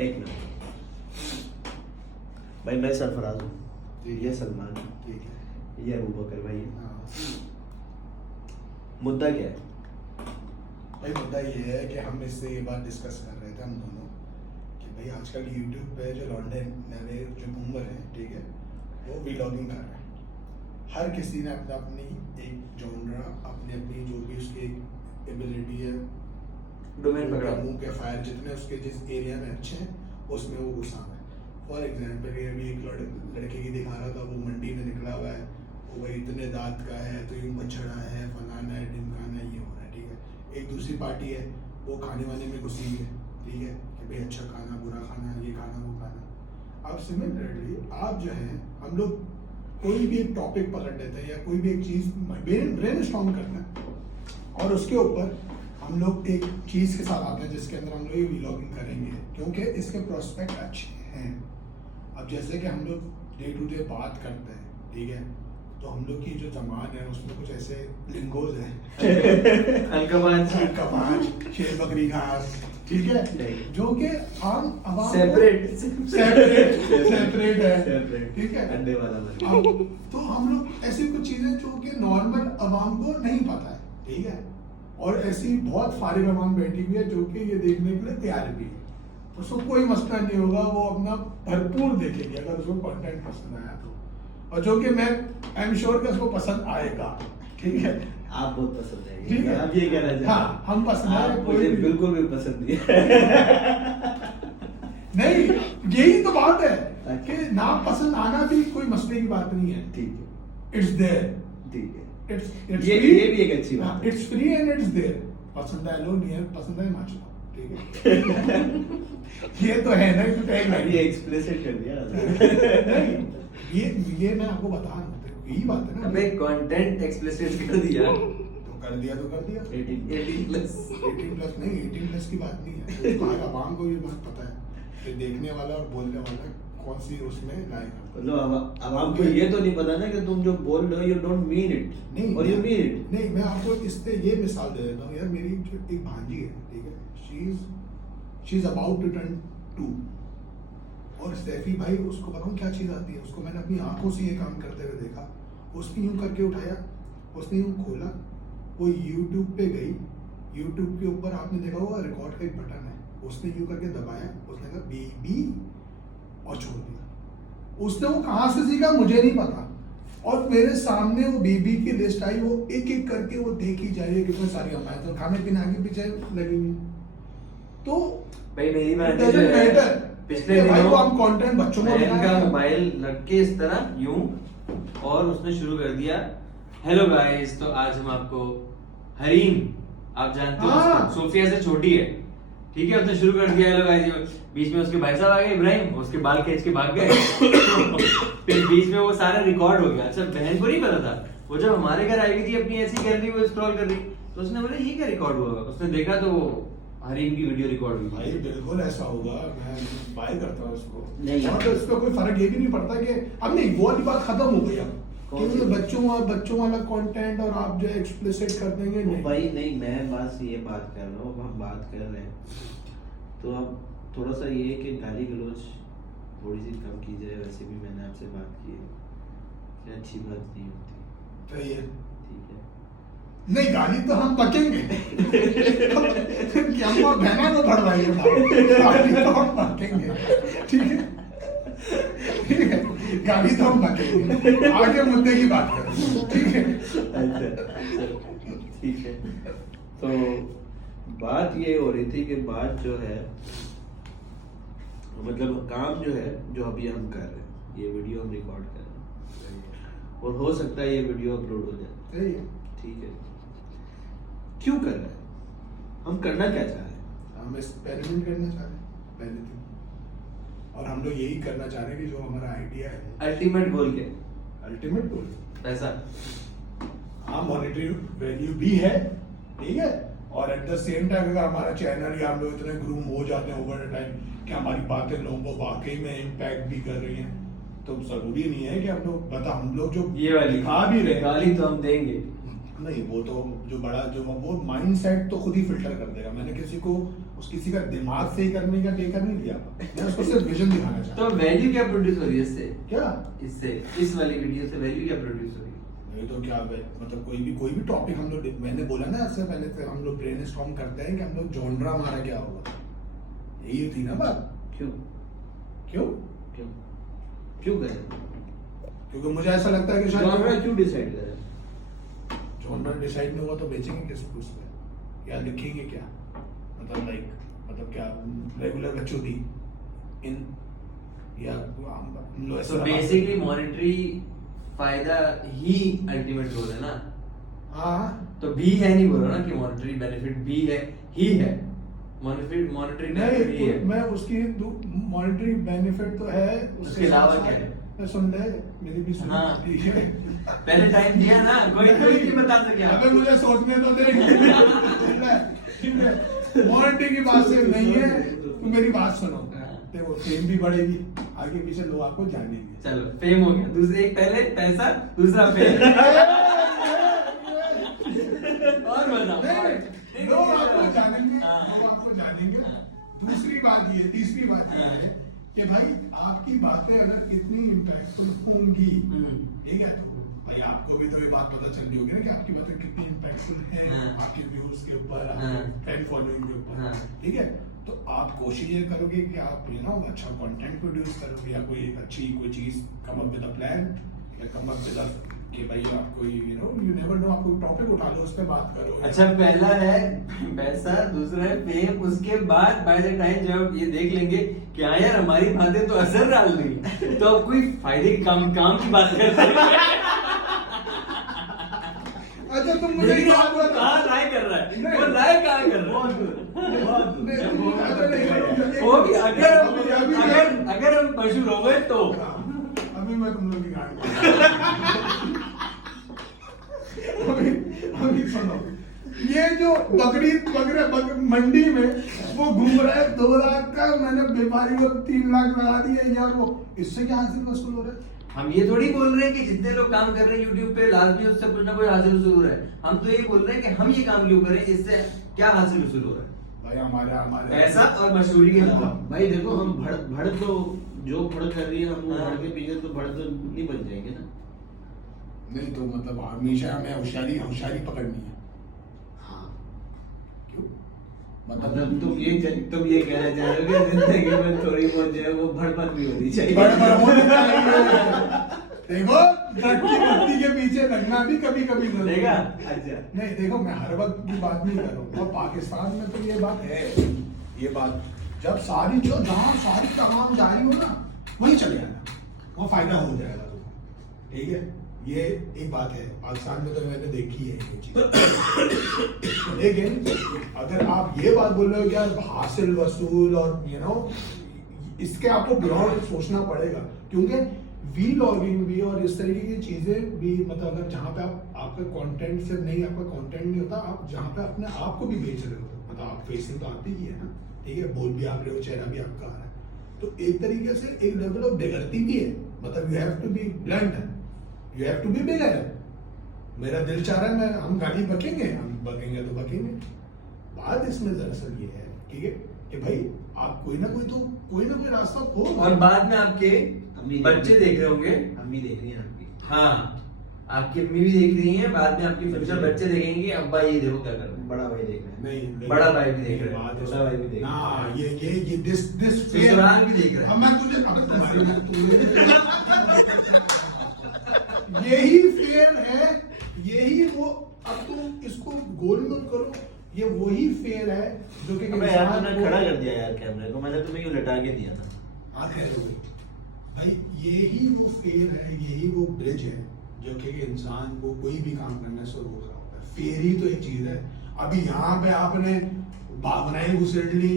एक मिनट भाई, मैं सरफराज हूँ, ये सलमान, ठीक है, ये अबू बकर भाई है। हाँ। मुद्दा क्या है? भाई मुद्दा ये है कि हम इससे ये बात डिस्कस कर रहे थे हम दोनों कि भाई आजकल यूट्यूब पे जो लौंडे नए जो बूमर हैं, ठीक है, वो व्लॉगिंग कर रहे हैं। हर किसी ने अपना अपनी एक जॉनरा, अपनी अपनी जो भी उसकी एबिलिटी है, डोमेन पकड़ा, मुंह के फायर जितने उसके जिस एरिया में अच्छे हैं उसमें वो घुसा है। फॉर एग्जाम्पल ये भी एक लड़के की दिखा रहा था, वो मंडी में निकला हुआ है, वो भाई इतने दांत का है, तो यूँ मच्छड़ा है, फलाना है, ढिमकाना है, ये हो रहा है, ठीक है। एक दूसरी पार्टी है, वो खाने वाने में घुसी है, ठीक है, कि भाई अच्छा खाना, बुरा खाना, ये खाना, वो खाना। अब सिमिलरली आप जो है, हम लोग कोई भी एक टॉपिक पकड़ लेते हैं या कोई भी एक चीज़ ब्रेन स्टॉर्म करते हैं और उसके ऊपर हम लोग एक चीज़ के साथ आते हैं जिसके अंदर हम लोग ये व्लॉगिंग करेंगे क्योंकि इसके प्रोस्पेक्ट अच्छे हैं। अब जैसे कि हम लोग डे टू डे बात करते हैं, ठीक है, तो हम लोग की जो जबान है उसमें कुछ ऐसे लिंगोज हैं अलकबाज, शेर बकरी घास, ठीक है, जो कि आम आवाम सेपरेट है, ठीक है, अंडे वाला तो हम लोग ऐसी कुछ चीजें जो कि नॉर्मल आवाम को नहीं पता है, ठीक है, और ऐसी बहुत फारिग आवाम बैठी हुई है जो कि ये देखने के लिए तैयार भी है, तो उसको कोई मसला नहीं होगा, वो अपना भरपूर देखेगी अगर उसको कंटेंट पसंद आया तो, और जो कि मैं आई एम श्योर कि उसको पसंद आएगा, ठीक है। आप बहुत पसंद है, ठीक है, आप ये कहना चाहते हैं? हाँ, हम पसंद है, मुझे बिल्कुल भी पसंद नहीं है। नहीं, यही तो बात है कि ना पसंद आना भी कोई मसले की बात नहीं है, ठीक है, इट्स देयर, ठीक है, इट्स ये भी एक अच्छी बात है। It's free and it's there, पसंद है लो, नहीं है पसंद है नाच लो, ठीक है। ये तो है ना, तो टैग लाइन ये एक्सप्लिसिट कर दिया। नहीं, ये मैं आपको बता रहा हूँ, यही बात है ना। अबे कंटेंट एक्सप्लिसिट कर दिया, तो कर दिया 18 प्लस 18 प्लस नहीं, 18 प्लस की बात नहीं है, तो आवाम को ये बात पता है कि देखने वाला और बोलने वाला कौन सी उसमें लायक है। मतलब आवाम को ये तो नहीं पता ना कि तुम जो बोल रहे हो यू डोंट मीन इट, नहीं, और यू मीन इट। नहीं, मैं आपको इससे ये मिसाल दे देता हूँ यार, मेरी जो एक भांजी है, ठीक है, she is about to turn 2, और सैफी भाई उसको बताऊँ क्या चीज़ आती है, उसको मैंने अपनी आंखों से ये काम करते हुए देखा, उसने यूं करके उठाया, उसने यूं खोला, वो यूट्यूब पे गई, यूट्यूब के ऊपर आपने देखा होगा रिकॉर्ड का एक बटन है, उसने यूं करके दबाया, उसने कहा बेबी और छोड़ दिया। उसने वो कहाँ से सीखा मुझे नहीं पता, और मेरे सामने वो बेबी की लिस्ट आई, वो एक एक करके वो देखी जा रही है, कितने सारी अम्माएं तो खाने पीने आगे पीछे लगी हुई, तो भाई मेरी बात doesn't matter, पिछले भाई दिनों वो हम कंटेंट बच्चों को इनका दिखाएं। मोबाइल रख के इस तरह यूं, और उसने शुरू कर दिया, हेलो गाइस, तो आज हम आपको हरीम, आप जानते हो हाँ। उसको, सोफिया से छोटी है, ठीक है, उसने शुरू कर दिया हेलो गाइस, बीच में उसके भाई साहब आ गए इब्राहिम, उसके बाल खींच के भाग गए। फिर बीच में वो सारा रिकॉर्ड हो गया। अच्छा, बहन को नहीं पता था, वो जब हमारे घर आई हुई थी अपनी ऐसी कर रही, वो स्क्रॉल कर रही, तो उसने बोला ये क्या रिकॉर्ड हुआ, उसने देखा तो हरीम की वीडियो रिकॉर्ड हुई। भाई बिल्कुल ऐसा होगा, मैं बाय करता हूँ उसको, नहीं। और तो इसका कोई फर्क ये भी नहीं पड़ता कि अब नहीं, वो वाली बात खत्म हो गई अब, कौन कि सी? बच्चों वाला कंटेंट और आप जो एक्सप्लिसिट कर देंगे, नहीं भाई नहीं, मैं बस ये बात कर रहा हूँ, अब हम बात कर रहे हैं तो अब थोड़ा सा ये कि गाली गलौज थोड़ी सी कम की जाए। वैसे भी मैंने आपसे बात की है कि अच्छी बात नहीं होती, सही है, ठीक है, नहीं गाली तो हम बकेंगे कि हम बहना को भरवाएंगे, गाली तो हम बकेंगे, ठीक है, ठीक है, गाली तो हम बकेंगे, आगे मुद्दे की बात करें, ठीक है। अच्छा, ठीक है, तो बात ये हो रही थी कि बात जो है, मतलब काम जो है, जो अभी हम कर रहे हैं, ये वीडियो हम रिकॉर्ड कर रहे हैं और हो सकता है ये वीडियो अपलोड हो जाए, सही है, ठीक है, क्यों कर रहे हैं, हम करना क्या चाह रहे हैं? हम एक्सपेरिमेंट करना चाह रहे हैं पहले तो, और हम लोग यही करना चाह रहे हैं कि जो हमारा आइडिया है, अल्टीमेट गोल क्या है? अल्टीमेट गोल पैसा। हाँ, मॉनेटरी वैल्यू भी है, ठीक है, और एट द सेम टाइम अगर हमारा चैनल या हम लोग इतने ग्रूम हो जाते हैं ओवर द टाइम कि हमारी बातें लोगों को वाकई में इम्पैक्ट भी कर रही हैं, तो जरूरी नहीं है कि हम लोग जो ये वाली दिखा भी रहे हैं, गाली तो हम देंगे नहीं, वो तो जो बड़ा जो वो माइंड सेट तो खुद ही फिल्टर कर देगा। मैंने किसी को उस किसी का दिमाग सही करने का टेकर नहीं दिया, मैं उसको सिर्फ विजन दिखाना चाहता तो वैल्यू क्या प्रोड्यूस हो रही है इससे? क्या इससे, इस वाली वीडियो से वैल्यू क्या प्रोड्यूस हो रही है? नहीं तो क्या मतलब कोई भी टॉपिक हम लोग, मैंने बोला ना इससे पहले से हम लोग ब्रेनस्टॉर्म करते हैं कि हम लोग जॉनरा हमारा क्या होगा, यही थी ना बात। क्यों क्यों क्यों क्यों करें? क्योंकि मुझे ऐसा लगता है कि जॉनरा शायद क्यों डिसाइड करें? जॉनरा डिसाइड नहीं हुआ तो बेचेंगे किस उस पे, या लिखेंगे क्या, मतलब क्या रेगुलर बच्चों इन या हम लोग तो बेसिकली मॉनेटरी फायदा ही अल्टीमेट गोल है ना। हाँ तो भी है नहीं बोल रहा ना कि मॉनेटरी बेनिफिट भी है, ही है मॉनेटरी बेनिफिट ही है। नहीं, मैं उसकी मॉनेटरी बेनिफिट तो है, उसके अलावा क्या है? मैं सुन ले, मेरी भी सुन। हाँ। ठीक है। पहले टाइम दिया ना, कोई नहीं बता सके। अबे मुझे सोचने तो दे। मॉनेटरी की बात से नहीं है, तुम मेरी बात सुनो। देखो फेम भी बढ़ेगी, आगे पीछे लोग आपको जानेंगे। चलो फेम हो गया, दूसरे एक पहले पैसा, दूसरा फेम। और बताओ। लोग आपको जानेंगे, हाँ। लोग आपको जानेंगे। हाँ। दूसरी बात ये, तीसरी बात ये है कि भाई आपकी बातें अगर इतनी इम्पैक्टफुल होंगी, ठीक है, तो भाई आपको भी तो ये बात पता चल रही होगी ना कि आपकी बातें कितनी इम्पैक्टफुल है हाँ। आपके व्यूज के ऊपर, हाँ। आपके फैन फॉलोइंग के ऊपर, हाँ। ठीक है। तो आप कोशिश ये करोगे कि आप अच्छा कंटेंट प्रोड्यूस करोगे, या कोई अच्छी कोई चीज come up with a plan, या कम अप विद अ कि भाई आप कोई यू नेवर नो, आप कोई टॉपिक उठा लो, उस पे बात करो। अच्छा, पहला है पैसा, दूसरा है फेम, उसके बाद बाय द टाइम जब आप ये देख लेंगे कि हाँ यार हमारी बातें तो असर डाल रही, तो आप कोई फायदे की काम की बात करते हैं। अच्छा तुम मुझे लेकिन एक बात आप बता, कहाँ लाए कर रहा है, नहीं। वो लाए कहाँ कर रहा है? वो भी अगर हम मशहूर हो गए तो अभी मैं तुम लोग की कहानी अभी सुनो, ये जो बकरी मंडी में वो घूम रहा है 2 लाख का, मैंने व्यापारी को 3 लाख लगा दिए यार, वो इससे क्या हासिल वसूल हो रहा है? हम ये थोड़ी बोल रहे हैं कि जितने लोग काम कर रहे हैं YouTube पे लाजमी उससे कुछ ना कुछ हासिल वसूल हो रहा है। हम तो ये बोल रहे हैं कि हम ये काम क्यों करें, इससे क्या हासिल वसूल हो रहा है? भाई हमारे पैसा और मशहूरी के अलावा। भाई देखो, हम भड़ तो जो भड़ कर रही है, हम हाँ। भड़ के पीछे तो भड़ तो नहीं बन जाएंगे ना। नहीं तो मतलब हमेशा हमें होशियारी पकड़नी है। हाँ, क्यों? मतलब तुम ये कहना चाह रहे हो कि जिंदगी में थोड़ी बहुत जो है वो भड़पन भी होनी चाहिए। बड़ होनी चाहिए। देखो धरती के पीछे लगना भी कभी कभी जरूरी देगा? है। अच्छा। नहीं देखो, मैं हर वक्त की बात नहीं कर रहा हूँ, और पाकिस्तान में तो ये बात है, ये बात जब जहाँ सारी तमाम जारी हो ना, वहीं चले जाना, वहाँ फायदा हो जाएगा तुम्हें, ठीक है। ये एक बात है, पाकिस्तान में तो मैंने देखी है ये चीज। लेकिन अगर आप ये बात बोल रहे हो कि यार हासिल वसूल और इसके आपको बियॉन्ड सोचना पड़ेगा, क्योंकि वीलॉगिंग भी और इस तरीके की चीजें भी, मतलब अगर जहाँ पे आपका कंटेंट सिर्फ नहीं, आपका कंटेंट नहीं होता, आप जहाँ पे अपने आप को भी बेच रहे हो, मतलब आप फेसिंग तो आती ही है ना, ठीक है, बोल भी आप रहे हो, चेहरा भी आपका आ रहा है, तो एक तरीके से एक लेवल ऑफ बेगरती भी है, मतलब you have to be blunt, you have to be बेगर। मेरा दिल चाह रहा है हम गाड़ी बकेंगे, हम बकेंगे तो बकेंगे। बात इसमें दरअसल ये है, ठीक है, कि भाई आप कोई ना कोई रास्ता खोलो। और बाद में आपके अम्मी बच्चे देख रहे होंगे, अम्मी देख रही है आपकी। हाँ आपकी अम्मी भी देख रही हैं, बाद में आपके फ्यूचर बच्चे देखेंगे, अब्बा ये देखो क्या कर रहे हैं। बड़ा भाई देख रहे हैं। नहीं, बड़ा भाई भी देख रहे हैं, बात है, छोटा भाई भी देख रहे हैं। ना ये दिस ससुराल भी देख रहे हैं। अब मैं तुझे यही फेयर है, यही वो, अब तुम इसको गोल मत करो, ये वही फेयर है जो कि अबे यार इंसान तूने को- खड़ा कर दिया यार कैमरे को, मैंने तुम्हें क्यों लटा के दिया था? हाँ कह रहे हो भाई, यही वो फेयर है, यही वो ब्रिज है जो कि इंसान को कोई भी काम करने से रोक रहा होता है। फेयर ही तो एक चीज है। अभी यहाँ पे आपने भावनाएं घुसेड़ ली,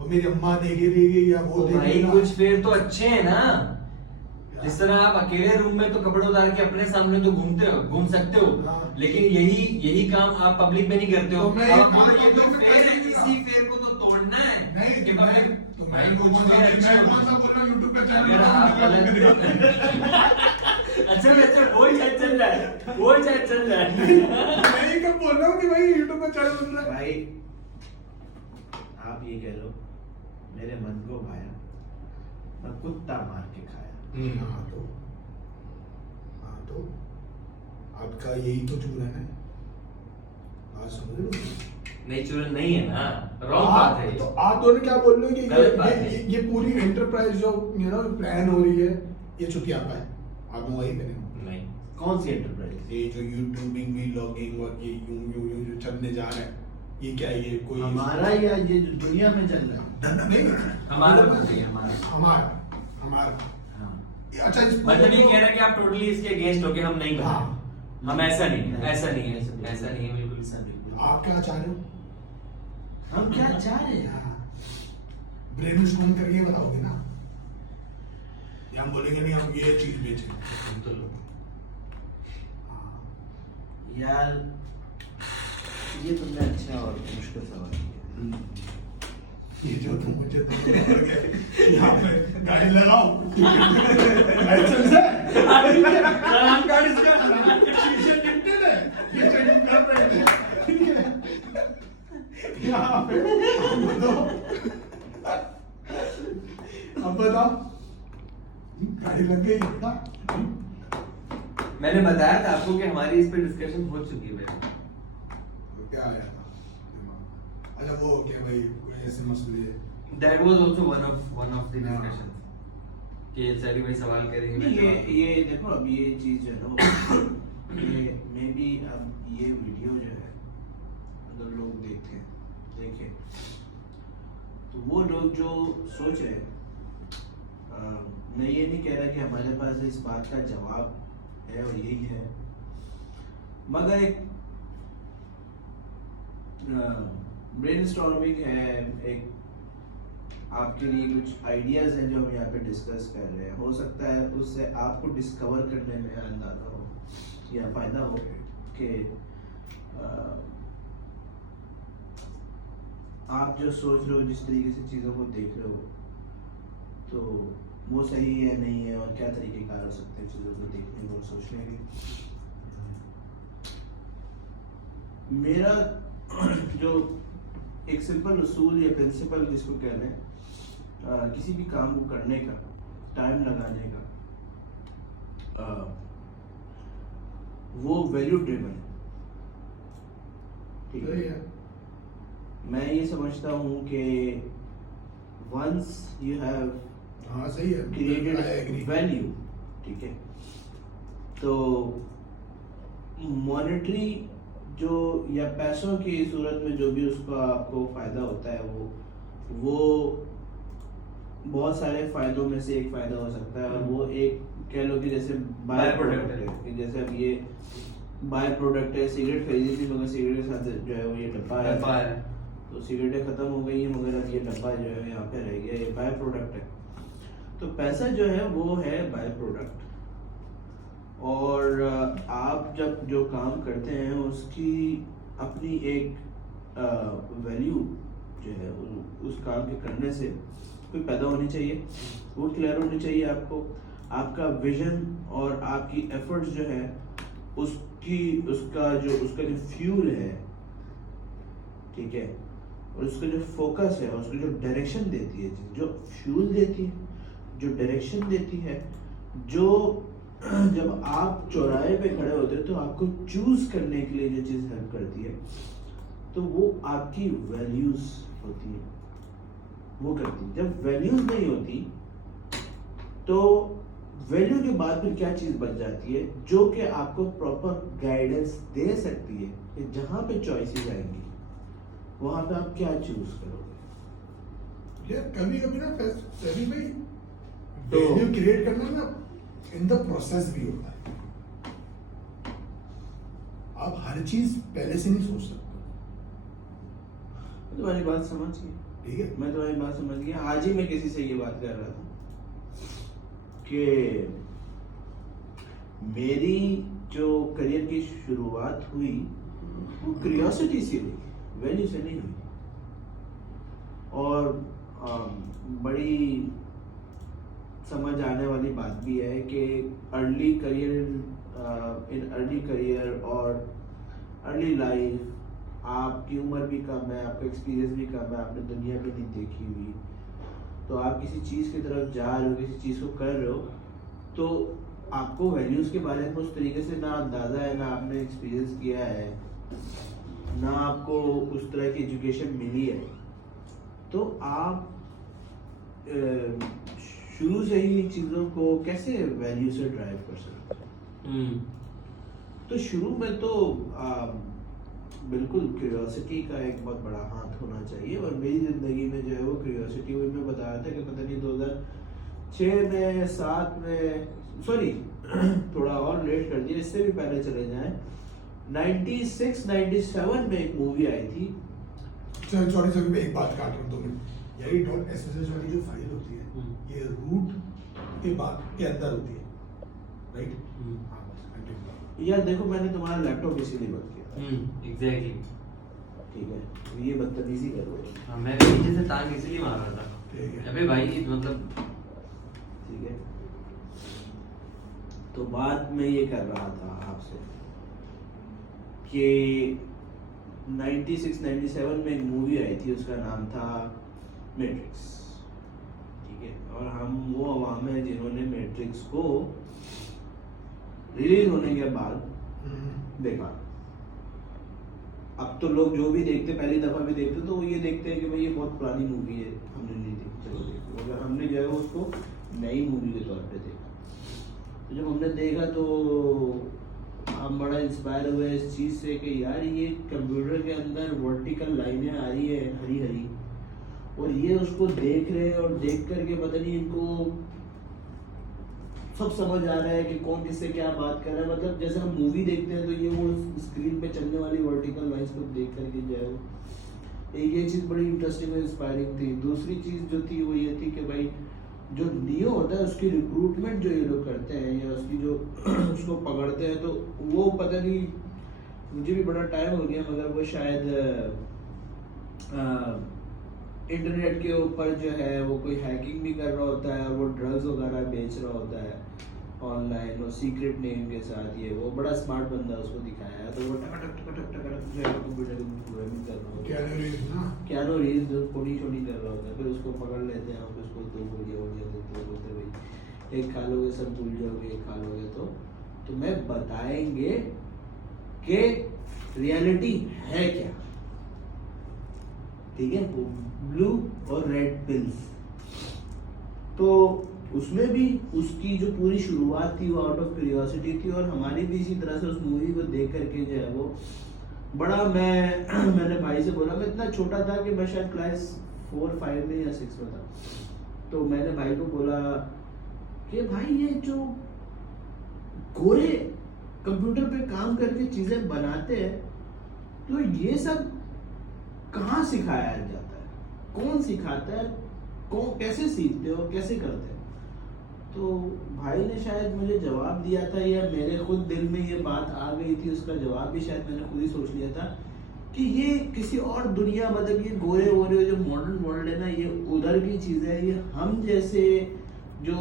और मेरी अम्मा देखे रही या वो तो भाई देखेगा। कुछ फेर तो अच्छे हैं ना, जिस तरह आप अकेले रूम में तो कपड़े उतार के अपने सामने तो घूम सकते हो, हाँ। लेकिन यही काम आप पब्लिक में नहीं करते हो। तो मैं अब ये काम ये जो public में फेर है, कैसे इसी फेर को तो तोड़ना है। नहीं कि तो मैं public- तो भाई मैं कुछ कौन सा फेर अच्छे मैं कौन होंगे। सा बोल रहा हूँ यूट्यूब पे अगर आप अच्छा वो शायद चल रहा है, वो शायद चल रहा है। मैं ये कब बोल रहा हूँ कि भाई यूट्यूब पे चैनल बन रहा है। भाई आप ये कह लो मेरे मन को भाया, मैं कुत्ता मार के खाया। हाँ तो आपका यही तो चूरन है, आप समझ लो। नेचुरल नहीं है ना, रॉन्ग बात है। तो आप दोनों क्या बोल रहे हो कि गलत बात है। ये पूरी एंटरप्राइज जो प्लान हो रही है, ये चुतिया है, आप वही करेंगे। नहीं, कौन सी एंटरप्राइज? ये जो यूट्यूबिंग व्लॉगिंग और ये यूं जो चलने जा रहा है, ये क्या है? ये कोई हमारा या ये जो दुनिया में चल रहा है? नहीं, हमारा हमारा हाँ। अच्छा मतलब ये कह रहा है कि आप टोटली इसके अगेंस्ट हो के हम नहीं हाँ। करें। हम ऐसा नहीं है, ऐसा नहीं है, ऐसा नहीं है, बिल्कुल ऐसा बिल्कुल। आप क्या चाह रहे हो? हम क्या चाह रहे हैं? ब्रेनस्टॉर्म करके बताओगे ना, या हम बोलेंगे नहीं हम ये चीज बेचेंगे? तो लो। हाँ। यार ये तुमने अच्छा और मुश्किल सवाल किया। ये जो तुम मुझे यहाँ पे गाड़ी लगाओ, लाइसेंस है, चालान काट इसका। शीशे tinted है, ये चेकिंग कर रहे हैं, ठीक है? यहाँ पे अब बताओ, गाड़ी लग गई ना? मैंने बताया था आपको कि हमारी इस पे डिस्कशन हो चुकी है। तो क्या आया था दिमाग? अच्छा वो कि भाई कोई ऐसे मसले That was also one of the discussions कि सरी भाई सवाल करेंगे। मैं जवाब दूंगा। ये देखो अब ये चीज जो है ना, ये मे बी अब ये वीडियो जो है अगर लोग देखें तो वो लोग जो सोच रहे हैं, मैं ये नहीं कह रहा कि हमारे पास इस बात का जवाब है और यही है, मगर एक ब्रेनस्टॉर्मिंग है, एक आपके लिए कुछ आइडियाज हैं जो हम यहाँ पे डिस्कस कर रहे हैं। हो सकता है उससे आपको डिस्कवर करने में अंदाजा हो या फायदा हो कि आप जो सोच रहे हो, जिस तरीके से चीज़ों को देख रहे हो, तो वो सही है नहीं है, और क्या तरीक़ेकार हो सकते हैं चीज़ों को देखने और सोचने के। मेरा जो एक सिंपल उसूल या प्रिंसिपल जिसको कह लें, किसी भी काम को करने का, टाइम लगाने का, वो वैल्यू ड्रिवन है। ठीक सही है, है। मैं ये समझता हूँ कि वंस यू हैव हाँ सही है, I agree. क्रिएटेड वैल्यू, ठीक है, तो मॉनेटरी जो या पैसों की सूरत में जो भी उसका आपको फायदा होता है, वो बहुत सारे फायदों में से एक फायदा हो सकता है, और वो एक कह लो कि जैसे बाय प्रोडक्ट है, कि जैसे अब ये बाय प्रोडक्ट है। सिगरेट खरीदी थी मगर सिगरेट के साथ जो है वो ये डब्बा है, तो सिगरेटें खत्म हो गई है मगर अब ये डब्बा जो है यहाँ पे रह गया, ये बाय प्रोडक्ट है। तो पैसा जो है वो है बाय प्रोडक्ट, और आप जब जो काम करते हैं उसकी अपनी एक वैल्यू जो है उस काम के करने से कोई पैदा होनी चाहिए, वो क्लियर होनी चाहिए आपको। आपका विजन और आपकी एफर्ट्स जो है उसका जो फ्यूल है, ठीक है, और उसका जो फोकस है, उसका जो डायरेक्शन देती है, जो फ्यूल देती है, जो डायरेक्शन देती है, जो जब आप चौराहे पे खड़े होते हैं तो आपको चूज करने के लिए जो चीज हेल्प करती है, तो वो आपकी वैल्यूज होती है, वो करती है। जब वैल्यूज नहीं होती तो वैल्यू के बाद फिर क्या चीज बच जाती है जो कि आपको प्रॉपर गाइडेंस दे सकती है कि जहां पे चॉइसेस आएंगी वहां पे आप क्या चूज करोगे। यार कभी कभी ना सभी भाई तो वैल्यू क्रिएट करना ना इन द प्रोसेस भी होता है। आप हर चीज पहले से नहीं सोच सकते। तुम्हारी बात समझ गई, ठीक है, मैं तुम्हारी बात समझ गया। आज ही मैं किसी से ये बात कर रहा था कि मेरी जो करियर की शुरुआत हुई वो क्यूरियोसिटी से हुई, वैल्यू से नहीं हुई। और बड़ी समझ आने वाली बात भी है कि अर्ली करियर और अर्ली लाइफ आपकी उम्र भी कम है, आपका एक्सपीरियंस भी कम है, आपने दुनिया भी नहीं देखी हुई, तो आप किसी चीज़ की तरफ जा रहे हो, किसी चीज़ को कर रहे हो, तो आपको वैल्यूज़ के बारे में उस तरीके से ना अंदाज़ा है, ना आपने एक्सपीरियंस किया है, ना आपको उस तरह की एजुकेशन मिली है, तो आप शुरू से ही चीज़ों को कैसे वैल्यू से ड्राइव कर सकते हैं? तो शुरू में तो बिल्कुल क्यूरियोसिटी का एक बहुत बड़ा हाथ होना चाहिए, और मेरी ज़िंदगी में जो है वो क्यूरियोसिटी हुई। मैं बता रहा था कि पता नहीं 2006 में, 7 में, सॉरी थोड़ा और लेट कर दिया, इससे भी पहले चले जाएं, 96 97 में एक मूवी आई थी। चल सॉरी सर, मैं एक बात काट रहा हूँ 2 मिनट। यही .ssh वाली जो फाइल होती है ये रूट के बाद के अंदर होती है, राइट? हाँ बस कंटिन्यू। यार देखो, मैंने तुम्हारा लैपटॉप इसीलिए बंद किया। एग्जैक्टली। ठीक है, तो ये बदतमीजी कर रहे हो। हाँ, मैं पीछे से ताक इसलिए मार रहा था। ठीक है। अबे भाई मतलब ठीक है, तो बात मैं ये कर रहा था आपसे कि 96 97 में एक मूवी आई थी, उसका नाम था मैट्रिक्स। ठीक है, और हम वो अवाम है जिन्होंने मैट्रिक्स को रिलीज होने के बाद देखा। अब तो लोग जो भी देखते, पहली दफा भी देखते, तो वो ये देखते हैं कि भाई ये बहुत पुरानी मूवी है, हमने नहीं देखी, चलो देखो। अगर हमने जो है उसको नई मूवी के तौर पे देखा, तो जब हमने देखा तो हम बड़ा इंस्पायर हुए इस चीज़ से कि यार ये कंप्यूटर के अंदर वर्टिकल लाइनें आ रही है हरी हरी, और ये उसको देख रहे हैं, और देख करके पता नहीं इनको सब समझ आ रहा है कि कौन किससे क्या बात कर रहा है। मतलब जैसे हम मूवी देखते हैं तो ये वो स्क्रीन पे चलने वाली वर्टिकल लाइंस को देख करके जो है वो ये चीज़ बड़ी इंटरेस्टिंग और इंस्पायरिंग थी। दूसरी चीज़ जो थी वो ये थी कि भाई जो नियो होता है उसकी रिक्रूटमेंट जो ये लोग करते हैं, या उसकी जो उसको पकड़ते हैं, तो वो पता नहीं, मुझे भी बड़ा टाइम हो गया, मगर वो शायद इंटरनेट के ऊपर जो है वो कोई हैकिंग भी कर रहा होता है, वो ड्रग्स वगैरह बेच रहा होता है ऑनलाइन, और सीक्रेट नेम के साथ। ये वो बड़ा स्मार्ट बंदा उसको दिखाया है, तो वो टक टक टक टक टक जो है कंप्यूटर में प्रोग्रामिंग कर रहा होता है, कैनो रील्स जो छोटी छोटी कर रहा होता है, फिर उसको पकड़ लेते हैं, और उसको 2 गोलियां देते हैं, बोलते भाई एक खा लोगे सब भूल जाओगे, एक खा लोगे तो तुम्हें बताएंगे कि रियलिटी है क्या। ठीक है, ब्लू और रेड पिल्स। तो उसमें भी उसकी जो पूरी शुरुआत थी वो आउट ऑफ क्यूरियोसिटी थी, और हमारी भी इसी तरह से उस मूवी को देख करके जो है वो बड़ा मैंने भाई से बोला, मैं इतना छोटा था कि मैं शायद क्लास 4-5 में या 6 में था, तो मैंने भाई को बोला कि भाई ये जो गोरे कंप्यूटर पे काम करके चीजें बनाते हैं, तो ये सब कहाँ सिखाया जाता है, कौन सिखाता है, कौन कैसे सीखते हो, कैसे करते हैं? तो भाई ने शायद मुझे जवाब दिया था, या मेरे खुद दिल में ये बात आ गई थी, उसका जवाब भी शायद मैंने खुद ही सोच लिया था कि ये किसी और दुनिया, मतलब ये गोरे वोरे जो मॉडर्न वर्ल्ड है ना, ये उधर की चीज़ें हैं। ये हम जैसे जो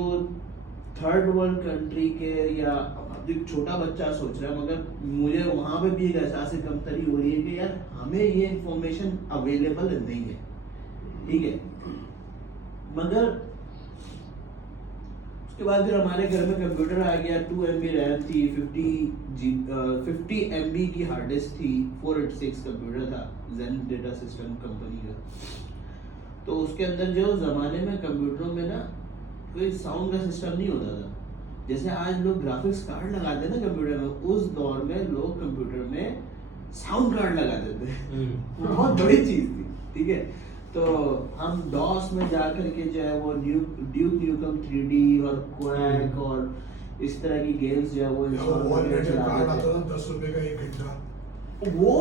थर्ड वर्ल्ड कंट्री के या एक छोटा बच्चा सोच रहा है, मगर मुझे वहाँ पे भी एक एहसास कमतरी हो रही है कि यार हमें ये इंफॉर्मेशन अवेलेबल नहीं है। ठीक है, मगर उसके बाद फिर हमारे घर में कंप्यूटर आ गया, 2 MB रैम थी, 50 MB की हार्ड डिस्क थी, 486 कंप्यूटर था, जेन डेटा सिस्टम कंपनी का। तो उसके अंदर जो ज़माने में कंप्यूटरों में ना कोई साउंड का सिस्टम नहीं होता था, जैसे आज लोग ग्राफिक्स कार्ड लगाते हैं ना कंप्यूटर में, उस दौर में लोग कंप्यूटर में साउंड कार्ड लगाते थे। वो बहुत बड़ी चीज थी। ठीक है, तो हम डॉस में जा करके जो है वो ड्यूक न्यूकम 3D और क्वैक और इस तरह की गेम्स जो है वो इंस्टॉल करके चलाते थे। 10 रुपए का 1 घंटा वो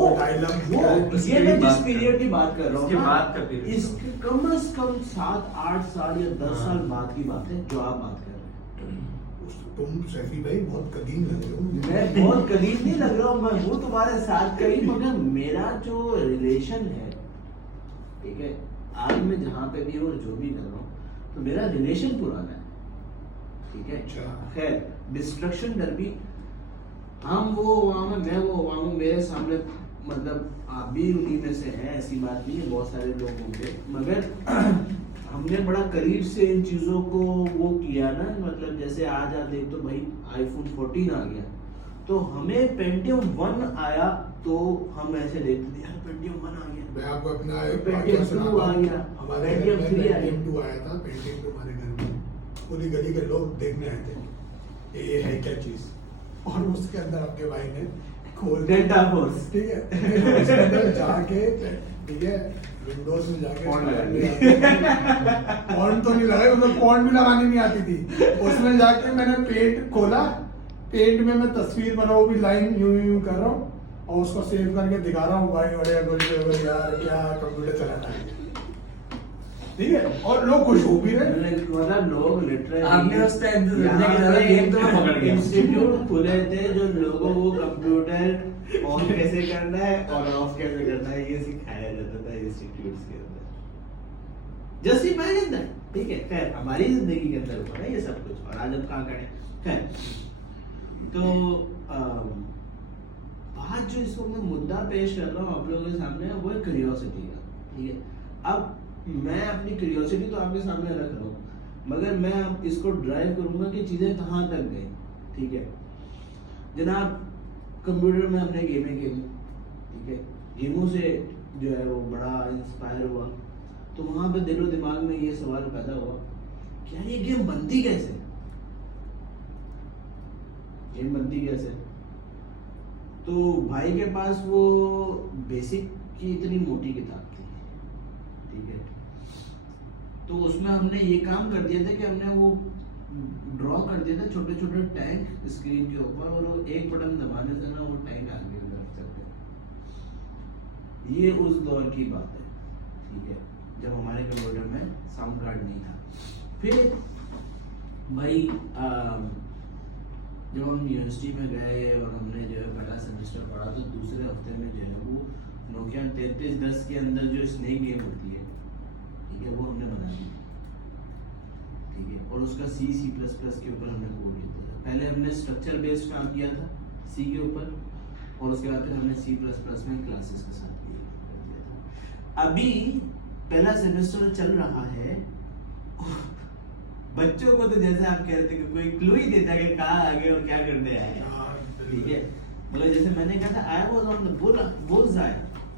ये मैं जिस पीरियड की बात कर रहा हूँ इसके ना, बाद का पीरियड, इसके कम से कम 7-8 साल या 10 साल बाद की बात है जो आप बात कर रहे हैं। तुम सैफी भाई बहुत कदीम लग रहे हो। मैं बहुत करीब नहीं लग रहा हूँ, मैं हूँ तुम्हारे साथ कहीं, मगर मेरा जो रिलेशन है, ठीक है, आज मैं जहाँ पे भी और जो भी कर रहा हूँ, तो मेरा रिलेशन पुराना है। ठीक है, खैर डिस्ट्रक्शन डर भी, हम वो वहाँ में, मैं वो वहाँ में, मेरे सामने मतलब आप भी उन्हीं में से हैं, ऐसी बात नहीं है, बहुत सारे लोग होंगे, मगर हमने बड़ा करीब से इन चीज़ों को वो किया ना, मतलब जैसे आज आप देख तो भाई iPhone 14 आ गया, तो हमें Pentium 1 आया तो हम ऐसे देखते थे यार Pentium 1 आ गया, मैं आपको अपना Pentium 2 आ गया, हमारे घर Pentium में 3 आ Pentium गया। 2 आया था। Pentium 2 हमारे घर में पूरी गली के लोग देखने आए थे कि ये है क्या चीज, और उसके अंदर आपके भाई ने खोल Delta Force। ठीक है, उसके अंदर जाके ठीक है विंडोज में जाके Porn लगा पॉन तो नहीं लगा, मतलब पॉन भी लगानी नहीं आती थी। उसमें जाके मैंने पेंट खोला, पेंट में मैं तस्वीर बना, वो भी लाइन यूं यूं कर रहा हूँ और उसको सेव करके दिखा रहा हूँ भाई, बड़े बोलते यार क्या कंप्यूटर चलाना है, ठीक है, और लोग खुश हो भी रहे। मतलब लोग लिटरली आपने उस टाइम गेम तो मैं पकड़ गया। इंस्टीट्यूट खुले थे जो लोगों को कंप्यूटर ऑन कैसे करना है और ऑफ कैसे करना है ये सिखाया जाता था इंस्टीट्यूट्स के अंदर, जस्ट इमेजिन दैट, ठीक है। खैर हमारी जिंदगी के अंदर हुआ है ये सब कुछ, और आज हम कहाँ खड़े। खैर तो बात जो इसको मैं मुद्दा पेश कर रहा हूँ आप लोगों के सामने, वो है क्यूरियोसिटी का, ठीक है। अब मैं अपनी क्यूरियोसिटी तो आपके सामने रख रहा हूँ, मगर मैं अब इसको ड्राइव करूंगा कि चीजें कहाँ तक गई, ठीक है जनाब। कंप्यूटर में हमने गेमें खेली, ठीक है, गेमों से जो है वो बड़ा इंस्पायर हुआ, तो वहां पे दिलो दिमाग में ये सवाल पैदा हुआ कि यार ये गेम बनती कैसे, गेम बनती कैसे। तो भाई के पास वो बेसिक की इतनी मोटी किताब थी, ठीक है, तो उसमें हमने ये काम कर दिया था कि हमने वो ड्रॉ कर दिया था छोटे छोटे टैंक स्क्रीन के ऊपर, और वो एक बटन दबाने से ना वो टैंक आगे बढ़ सकते। ये उस दौर की बात है, ठीक है, जब हमारे कंप्यूटर में साउंड कार्ड नहीं था। फिर भाई जब हम यूनिवर्सिटी में गए और हमने जो है पहला सेमेस्टर पढ़ा, तो दूसरे हफ्ते में जो है वो नोकिया 3310 के अंदर जो स्नेक गेम होती है, ठीक है, वो हमने बना दी, ठीक है, और उसका C++ के ऊपर हमने कोड लिखा था। पहले हमने स्ट्रक्चर बेस्ड काम किया था C के ऊपर, और उसके बाद फिर हमने C++ में क्लासेस के साथ किया था। अभी पहला सेमेस्टर चल रहा है, बच्चों को तो जैसे आप कह रहे थे कि कोई क्लू ही देता कि कहाँ आगे और क्या करने आए, ठीक है, मतलब जैसे मैंने कहा था I was on the bulls आई,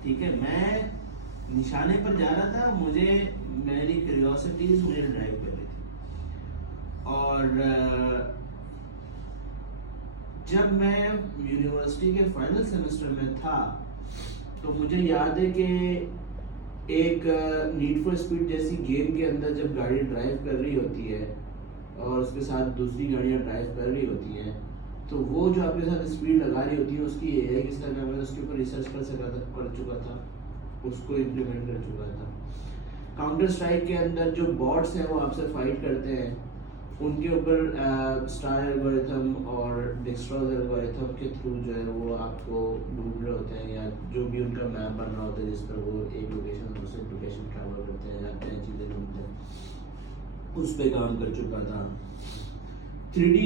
ठीक है, मैं निशाने पर जा रहा था, मुझे मेरी क्यूरियोसिटीज मुझे ड्राइव कर रही थी। और जब मैं यूनिवर्सिटी के फाइनल सेमेस्टर में था, तो मुझे याद है कि एक नीड फॉर स्पीड जैसी गेम के अंदर जब गाड़ी ड्राइव कर रही होती है और उसके साथ दूसरी गाड़ियां ड्राइव कर रही होती हैं, तो वो जो आपके साथ स्पीड लगा रही होती है उसकी एआई किस तरह मैं उसके ऊपर रिसर्च कर चुका था, उसको इम्प्लीमेंट कर चुका था। काउंटर स्ट्राइक के अंदर जो बॉट्स हैं वो आपसे फाइट करते हैं, उनके ऊपर स्टार एल्गोरिथम और डिक्सट्रॉज एल्गोरिथम के थ्रू जो है वो आपको ढूंढ रहे होते हैं, या जो भी उनका मैप बन रहा होता है जिस पर वो एक लोकेशन से दूसरे लोकेशन ट्रैवल करते हैं, जाते हैं, चीज़ें ढूंढते हैं, उस पर काम कर चुका था। 3D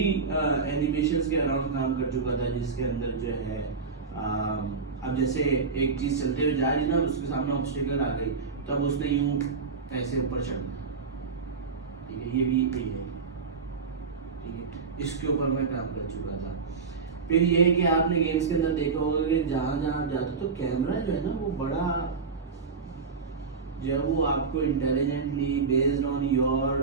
एनिमेशंस के अराउंड काम कर चुका था, जिसके अंदर जो है अब जैसे एक चीज़ चलते हुए जा रही ना, उसके सामने ऑब्स्टिकल आ गई, तो अब उसने यूँ ऐसे ऊपर चढ़ना, ठीक है, ये भी है, ठीक है, इसके ऊपर मैं काम कर चुका था। फिर ये है कि आपने गेम्स के अंदर देखा होगा कि जहाँ जहाँ जाते तो कैमरा जो है ना वो बड़ा जो है वो आपको इंटेलिजेंटली बेस्ड ऑन योर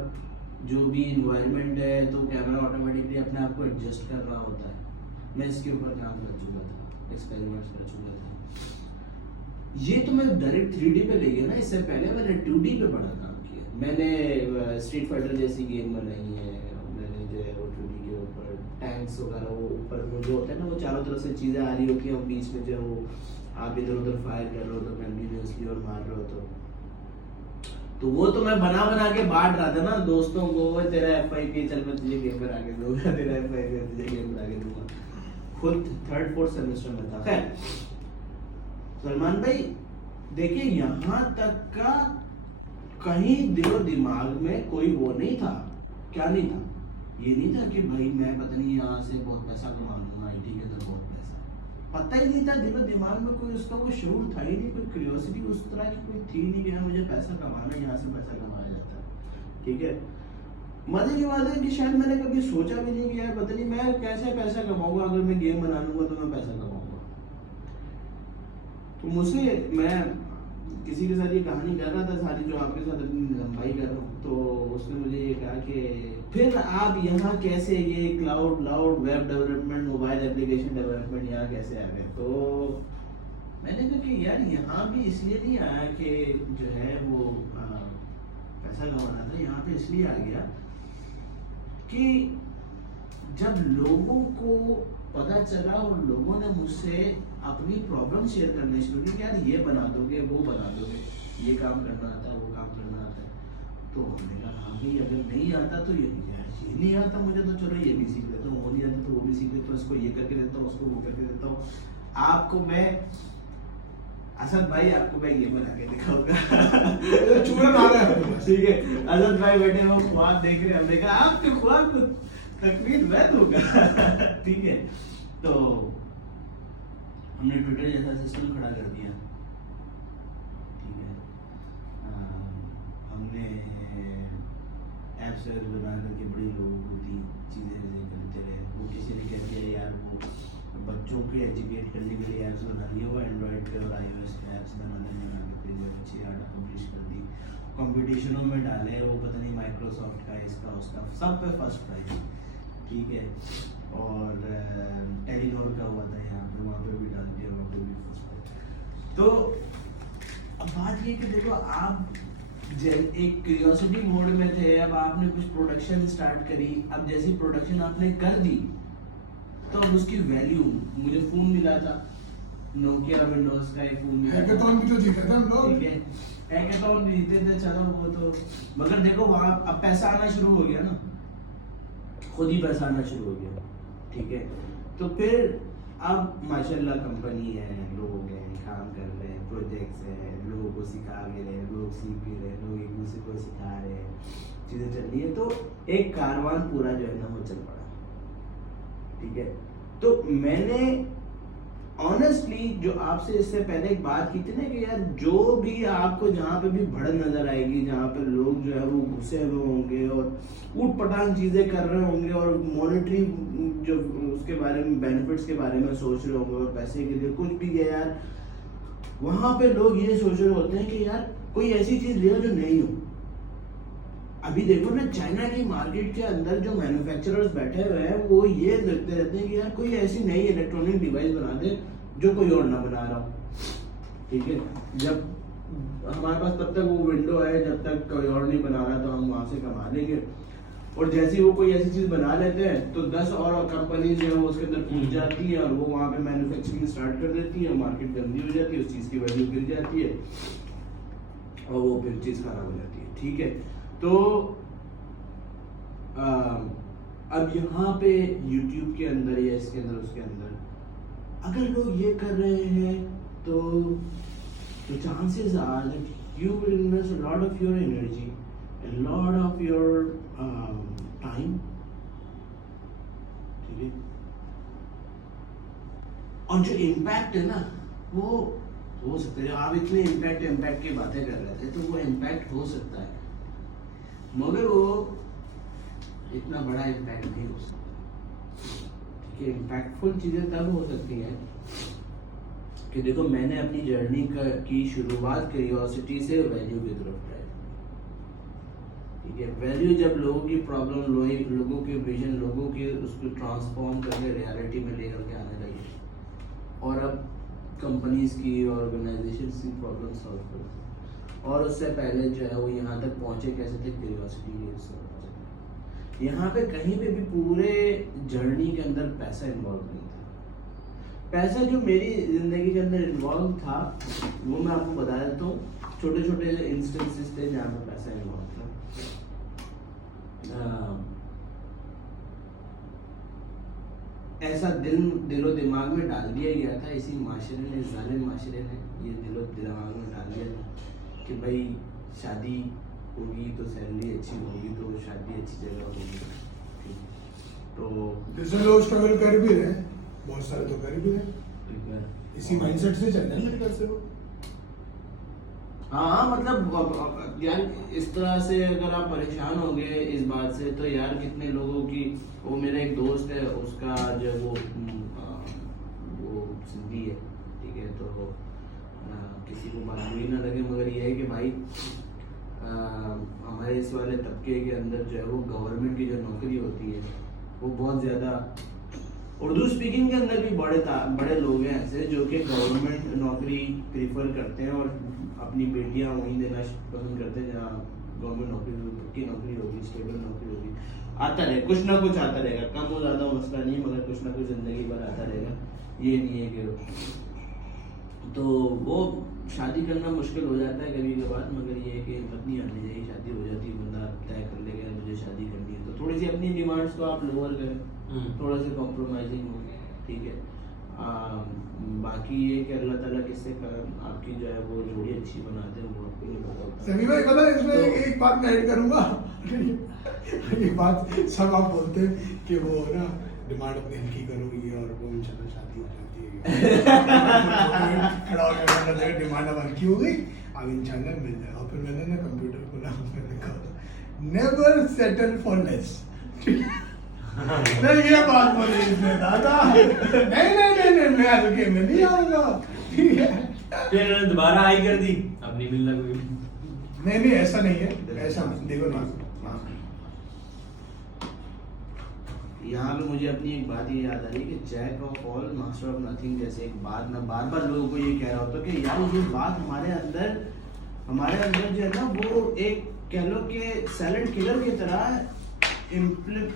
जो भी इन्वायरमेंट है, तो कैमरा ऑटोमेटिकली अपने आप को एडजस्ट कर रहा होता है। मैं इसके ऊपर काम कर चुका था, एक्सपेरिमेंट्स कर चुका था। ये तो मैं डायरेक्ट 3D पे ले गया ना, इससे पहले मैंने 2D पे बड़ा काम किया। मैंने स्ट्रीट फाइटर जैसी गेम बनाई है, मैंने जो है वो 2D के ऊपर टैंक्स वगैरह वो ऊपर में जो होता है ना वो चारों तरफ से चीज़ें आ रही होती हैं और बीच में जो है वो आप इधर उधर फायर कर रहे हो तो कंटिन्यूसली और मार रहे हो तो वो तो मैं बना के बांट रहा था ना दोस्तों को, वो तेरा FYP चल मैं तुझे गेम बना के दूंगा, तेरा FYP तुझे गेम बना के दूंगा। खुद 3rd 4th सेमेस्टर में था। खैर सलमान भाई देखिए, यहाँ तक का कहीं दिलो दिमाग में कोई वो नहीं था, क्या नहीं था, ये नहीं था कि भाई मैं पता नहीं यहाँ से बहुत पैसा कमा लूंगा, IT के अंदर बहुत पैसा, पता ही नहीं था, दिलो दिमाग में कोई उसका कोई शूर था ही नहीं, कोई क्यूरियोसिटी उस तरह की कोई थी नहीं कि हाँ मुझे पैसा कमाना है, यहाँ से पैसा कमाया जाता है। ठीक है, मजे की बात है कि शायद मैंने कभी सोचा भी नहीं कि यार पता नहीं मैं कैसे पैसा कमाऊंगा, अगर मैं गेम बना लूंगा तो मैं पैसा कमाऊंगा। तो मुझसे मैं किसी के साथ ये कहानी कर रहा था सारी, जो आपके साथ अपनी लंबाई कर रहा हूँ, तो उसने मुझे ये कहा कि फिर आप यहाँ कैसे ये cloud web development, mobile application development यहाँ कैसे आ गए। तो मैंने कहा कि यार यहाँ भी इसलिए नहीं आया कि जो है वो पैसा कमाना था, यहाँ पे इसलिए आ गया कि जब लोगों को पता चला और लोगों ने मुझसे अपनी प्रॉब्लम शेयर करने शुरू की कि यार ये बना दोगे, वो बना दोगे, ये काम करना आता है, वो काम करना आता है। तो हमने कहा हाँ भाई अगर नहीं आता तो ये नहीं आता मुझे, तो चलो ये भी सीख लेता हूँ, वो नहीं आता तो वो भी सीख लेता हूँ, इसको ये करके देता हूँ, उसको वो करके देता हूँ। आपको मैं असद भाई आपको मैं ये बना के दिखाऊंगा। चूरन आ रहा है। ठीक है, असद भाई बैठे वो ख्वाब देख रहे हैं, हमने कहा आपके ख्वाब को तकमील वैध होगा। ठीक है, तो हमने ट्विटर जैसा सिस्टम खड़ा कर दिया। ठीक है, हमने ऐप्स बना करके बड़ी लोगों को दी, चीज़ें करते रहे। वो किसी ने कह दिया यार वो बच्चों के एजुकेट करने के लिए ऐप्स बना लिए, वो एंड्रॉयड के और iOS के ऐप्स बना के जो अच्छी आर्ट पब्लिश कर दी, कंपटीशनों में डाले, वो पता नहीं माइक्रोसॉफ्ट का, इसका उसका, सब पे फर्स्ट प्राइज। ठीक है, और टेलीनॉर का हुआ था यहाँ पे, वहाँ पे भी डाल दिया, वहाँ पे भी फर्स्ट प्राइज। तो अब बात ये कि देखो आप एक क्यूरियोसिटी मोड में थे, अब आपने कुछ प्रोडक्शन स्टार्ट करी, अब जैसी प्रोडक्शन आपने कर दी तो अब उसकी वैल्यू, मुझे फोन मिला था नोकिया विंडोज का एक फोन मिला था, हैकाथॉन भी तो जीता था हम लोग। ठीक है, हैकाथॉन भी जीते थे, चलो वो तो, मगर देखो वहाँ अब पैसा आना शुरू हो गया ना, खुद ही पैसा आना शुरू हो गया। ठीक है, तो फिर अब माशाल्लाह कंपनी है, लोग हैं, काम कर रहे हैं, प्रोजेक्ट्स हैं, लोगों को सिखा भी रहे हैं, लोग सीख भी रहे हैं, लोग एक दूसरे को सिखा रहे हैं, चीज़ें चल रही है, तो एक कारवान पूरा जो है ना वो चल पड़ा। ठीक है, तो मैंने ऑनेस्टली जो आपसे इससे पहले एक बात की थी ना कि यार जो भी आपको जहाँ पे भी भड़क नजर आएगी, जहाँ पे लोग जो है वो घुसे हुए होंगे और ऊट पटांग चीजें कर रहे होंगे और मॉनेटरी जो उसके बारे में, बेनिफिट्स के बारे में सोच रहे होंगे और पैसे के लिए कुछ भी है यार, वहां पे लोग ये सोच रहे होते हैं कि यार कोई ऐसी चीज लिया जो नहीं हो। अभी देखो ना चाइना की मार्केट के अंदर जो मैन्युफैक्चरर्स बैठे हुए हैं वो ये देखते रहते हैं कि यार कोई ऐसी नई इलेक्ट्रॉनिक डिवाइस बना दे जो कोई और ना बना रहा हो। ठीक है, जब हमारे पास तब तक वो विंडो है, जब तक कोई और नहीं बना रहा तो हम वहां से कमा लेंगे, और जैसे ही वो कोई ऐसी चीज बना लेते हैं तो 10 और कंपनी जो है वो उसके अंदर कूद जाती है और वो वहां पे मैन्युफैक्चरिंग स्टार्ट कर देती है, मार्केट गंदी हो जाती है, उस चीज की वैल्यू गिर जाती है और वो फिर चीज खराब हो जाती है। ठीक है, तो अब यहाँ पे YouTube के अंदर या इसके अंदर उसके अंदर अगर लोग ये कर रहे हैं तो chances are that you will invest a lot of your energy, a lot of your time। ठीक है, और जो इम्पैक्ट है ना वो हो सकता है, आप इतने इम्पैक्ट की बातें कर रहे थे तो वो इम्पैक्ट हो सकता है मगर वो इतना बड़ा इम्पैक्ट नहीं हो सकता। ठीक है, इम्पैक्टफुल चीजें तब हो सकती हैं कि देखो मैंने अपनी जर्नी की शुरुआत क्यूरियोसिटी से वैल्यू की तरफ ड्राइव। ठीक है, वैल्यू जब लोगों की प्रॉब्लम, लोगों के विजन, लोगों के उसको ट्रांसफॉर्म करके रियलिटी में लेकर के आने लगी और अब कंपनीज की और ऑर्गेनाइजेशंस की प्रॉब्लम सॉल्व करते हैं, और उससे पहले जो है वो यहाँ तक पहुँचे कैसे थे, क्यूरियोसिटी। यहाँ पे कहीं पे भी पूरे जर्नी के अंदर पैसा इन्वॉल्व नहीं था। पैसा जो मेरी जिंदगी के अंदर इन्वॉल्व था वो मैं आपको बता देता हूँ, छोटे छोटे इंस्टेंसेस थे जहाँ पे पैसा इन्वॉल्व था। ऐसा दिलो दिमाग में डाल दिया गया था, इसी माशरे ने, जालिम माशरे ने ये दिलो दिमाग में डाल दिया था कि भाई शादी होगी तो सैलरी अच्छी होगी तो शादी अच्छी जगह होगी। तो जैसे लोग स्ट्रगल कर भी रहे हैं, बहुत सारे तो कर भी रहे हैं। ठीक है। इसी माइंडसेट से चलने लगे कैसे वो। हाँ मतलब यार इस तरह से अगर आप परेशान हो गए इस बात से तो यार कितने लोगों की, वो मेरा एक दोस्त है उसका जो वो सिंधी है, ठीक है, तो किसी को बात भी ना लगे मगर ये है कि भाई हमारे इस वाले तबके के अंदर जो है वो गवर्नमेंट की जो नौकरी होती है वो बहुत ज़्यादा, उर्दू स्पीकिंग के अंदर भी बड़े लोग हैं ऐसे जो कि गवर्नमेंट नौकरी प्रीफर करते हैं और अपनी बेटियां वहीं देना पसंद करते हैं जहाँ गवर्नमेंट नौकरी होगी, पक्की नौकरी होगी, स्टेबल नौकरी होगी। आता रहे कुछ ना कुछ आता रहेगा, कम हो ज़्यादा मसला नहीं मगर कुछ ना कुछ ज़िंदगी भर आता रहेगा, ये नहीं है कि तो वो शादी करना मुश्किल हो जाता है कभी कभार, मगर ये है कि हिम्मत नहीं आनी चाहिए, शादी हो जाती है बंदा तय कर लेगा मुझे शादी करनी है तो थोड़ी सी अपनी डिमांड्स को आप लोअर करें, थोड़ा सा कॉम्प्रोमाइजिंग हो, ठीक है। बाकी ये कि अल्लाह ताला किससे आपकी जो है वो जोड़ी अच्छी बनाते हैं वो आपको नहीं पता होता। सभी भाई पता है इसमें तो- एक बात मैं ऐड करूंगा एक बात सब आप बोलते हैं कि वो ना डिमांड अपनी हल्की करोगी और वो इंशाल्लाह शादी हो जाती है खड़ा हो गया डिमांड अब हल्की हो गई अब इंशाल्लाह मिल जाएगा। और फिर मैंने ना कंप्यूटर खोला उसमें लिखा था नेवर सेटल फॉर लेस। नहीं ये बात बोली इसने दादा, नहीं मैं हल्के में नहीं आऊंगा, ठीक है। फिर उन्होंने दोबारा हाई कर दी, अब नहीं मिलना कोई। नहीं ऐसा नहीं है, ऐसा देखो ना यहाँ पे मुझे अपनी एक बात ये याद आ रही है कि jack of all master of nothing जैसे एक बात मैं बार बार लोगों को ये कह रहा होता कि यार ये बात हमारे अंदर जो है ना वो एक कह लो कि साइलेंट किलर की तरह इम्प्लांट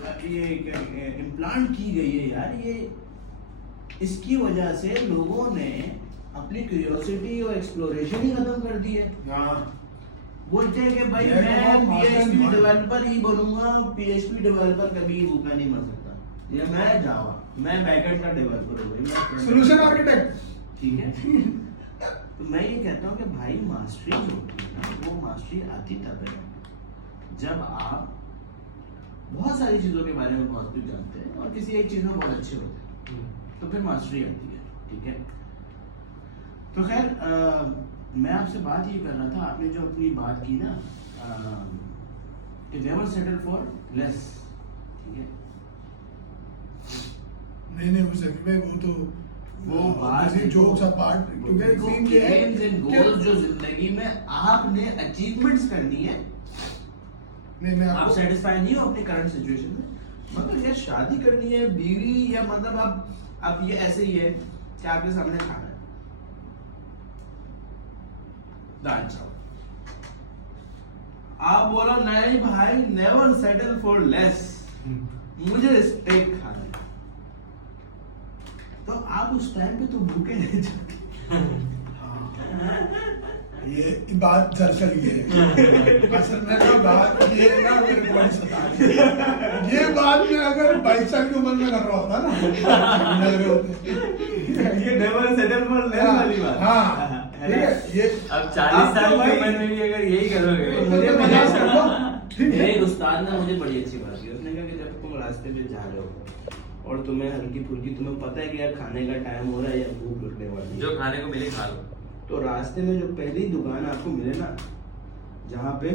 की गई है यार। ये इसकी वजह से लोगों ने अपनी क्यूरियोसिटी और एक्सप्लोरेशन ही खत्म कर दी है। बोलते हैं कि भाई मैं PHP डेवलपर ही बनूंगा, PHP डेवलपर कभी भूखा नहीं मर सकता, या मैं जावा मैं बैकएंड का डेवलपर हूँ भाई, सॉल्यूशन आर्किटेक्ट, ठीक है। तो मैं ये कहता हूँ कि भाई मास्टरी होती है ना वो मास्टरी आती तब है जब आप बहुत सारी चीज़ों के बारे में बहुत कुछ जानते हैं और किसी एक चीज़ में बहुत अच्छे होते हैं तो फिर मास्टरी आती है, ठीक है। तो खैर मैं आपसे बात ये कर रहा था, आपने जो अपनी बात की ना कि नेवर सेटल फॉर लेस, ठीक है। नहीं वो सभी भाई वो तो वो बात जोक्स अपार्ट, क्योंकि सीन ये है एम्स एंड गोल्स जो जिंदगी में आपने अचीवमेंट्स करनी है, नहीं मैं आप आपको सेटिस्फाई नहीं हो अपने करंट सिचुएशन में, मतलब यार शादी करनी है बीवी या मतलब आप ये ऐसे ही है कि आपके सामने खाना है दाल चावल, आप बोलो नहीं भाई नेवर सेटल फॉर लेस, मुझे स्टेक खाना है, तो आप उस टाइम पे तो भूखे रह जाते। ये बात दरअसल ये है असल में ना बात ये ना मेरे को बड़ी सता रही है। ये बात में अगर 22 साल की उम्र में कर रहा होता ना लग रहे होते ये नेवर सेटल फॉर लेस वाली बात, हाँ ठीक है ये अब 40 साल की उम्र में भी अगर यही करोगे मुझे बता सकते मेरे एक उस्ताद ने मुझे बड़ी अच्छी बात की, उसने कहा कि जब तुम रास्ते में जा रहे हो और तुम्हें हल्की फुल्की तुम्हें पता है कि यार खाने का टाइम हो रहा है या भूख लगने वाली है, जो खाने को मिले खा लो, तो रास्ते में जो पहली दुकान आपको मिले ना जहाँ पे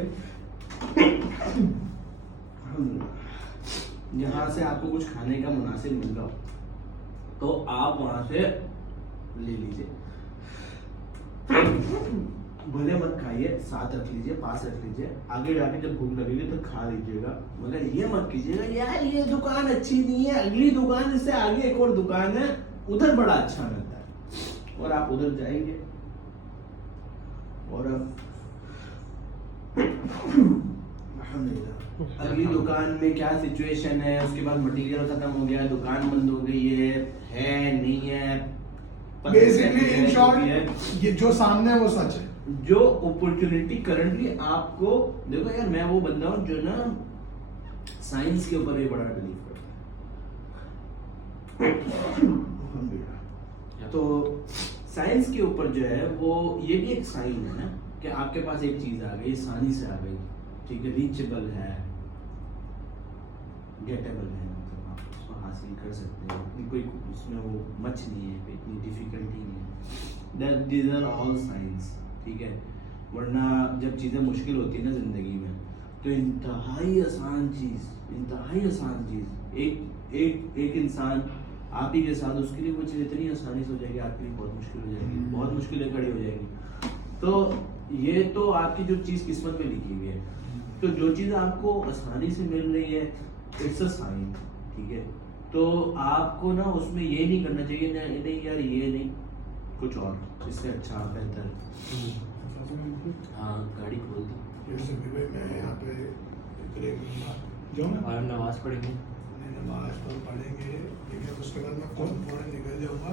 जहाँ से आपको कुछ खाने का मुनासिब मिल रहा हो तो आप वहां से ले लीजिए, भले मत खाइए, साथ रख लीजिए, पास रख लीजिए, आगे जाके जब भूख लगेगी तो खा लीजिएगा, मगर ये मत कीजिएगा यार ये दुकान अच्छी नहीं है, अगली दुकान इससे आगे एक और दुकान है उधर बड़ा अच्छा मिलता है, और आप उधर जाएंगे और अब अल्हम्दुलिल्लाह अगली दुकान में क्या सिचुएशन है, उसके बाद मटेरियल खत्म हो गया, दुकान बंद हो गई है नहीं है, बेसिकली इन शॉर्ट ये जो सामने है वो सच है। जो अपॉर्चुनिटी करंटली आपको देखो यार, मैं वो बंदा हूं जो ना साइंस के ऊपर भी बड़ा बिलीव करता है। तो साइंस के ऊपर जो है वो ये भी एक साइन है ना कि आपके पास एक चीज आ गई, आसानी से आ गई, ठीक है, रीचेबल है, गेटेबल है, मतलब आप उसको हासिल कर सकते हो, इतनी कोई उसमें वो मच नहीं है, कोई इतनी डिफिकल्टी नहीं है। दीज आर ऑल साइंस, ठीक है। वरना जब चीज़ें मुश्किल होती है ना ज़िंदगी में, तो इंतहाई आसान चीज़, एक इंसान आप ही के साथ, उसके लिए वो चीज़ इतनी आसानी से हो जाएगी, आपके लिए बहुत मुश्किल हो जाएगी, बहुत मुश्किलें खड़ी हो जाएगी। तो ये तो आपकी जो चीज़ किस्मत में लिखी हुई है, तो जो चीज़ आपको आसानी से मिल रही है, इट्स अ साइन, ठीक है। तो आपको ना उसमें ये नहीं करना चाहिए ना, नहीं यार ये नहीं, कुछ और इससे अच्छा बेहतर। हाँ, गाड़ी खोल दी। जैसे भी भाई मैं यहाँ पे ब्रेक लूँगा, जाऊँ ना, और नमाज पढ़ेंगे। नमाज तो पढ़ेंगे, ठीक है, उसके बाद मैं फौरन निकल जाऊँगा।